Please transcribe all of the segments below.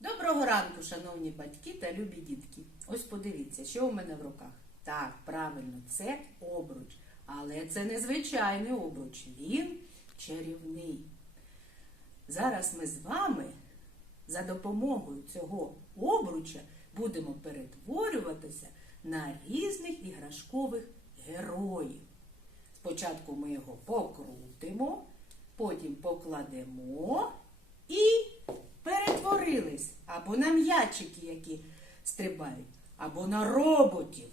Доброго ранку, шановні батьки та любі дітки. Ось подивіться, що у мене в руках. Так, правильно, це обруч. Але це не звичайний обруч. Він чарівний. Зараз ми з вами за допомогою цього обруча будемо перетворюватися на різних іграшкових героїв. Спочатку ми його покрутимо, потім покладемо і перетворились або на м'ячики, які стрибають, або на роботів,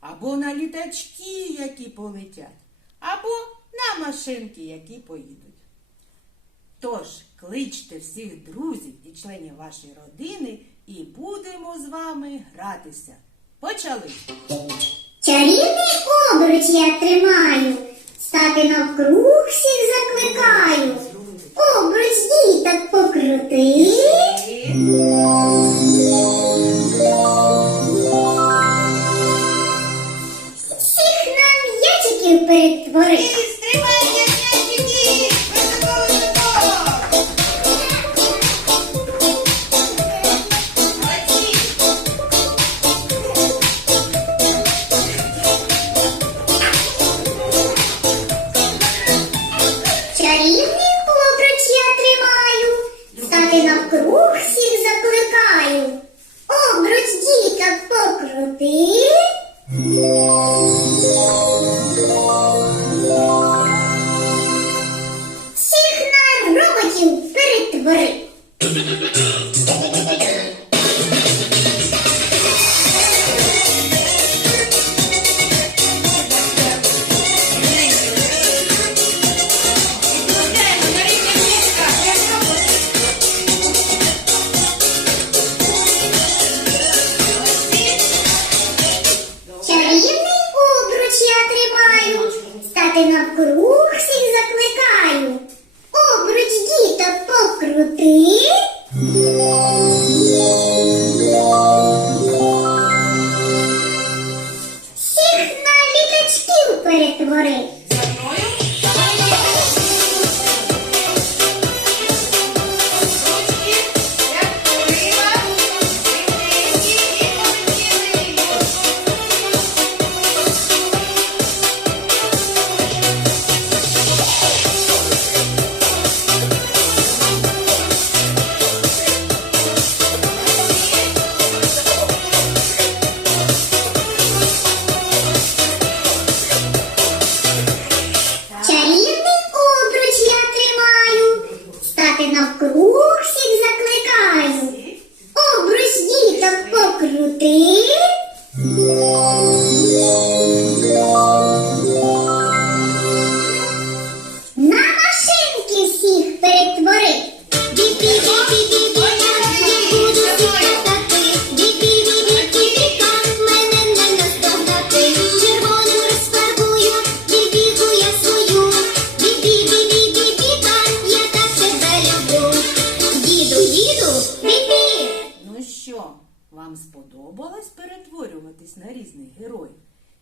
або на літачки, які полетять, або на машинки, які поїдуть. Тож, кличте всіх друзів і членів вашої родини і будемо з вами гратися. Почали! Чарівний обруч я тримаю, стати навкруг всіх закликаю. Обруч діток покрути. Please. Навкруг всіх закликаю. Обруч діток покрути. Всіх на літачків перетвори. Чарівний стати навкруг вам сподобалось перетворюватись на різних героїв?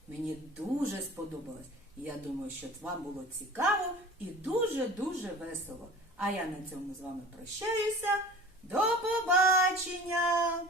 Мені дуже сподобалось. Я думаю, що вам було цікаво і дуже-дуже весело. А я на цьому з вами прощаюся. До побачення!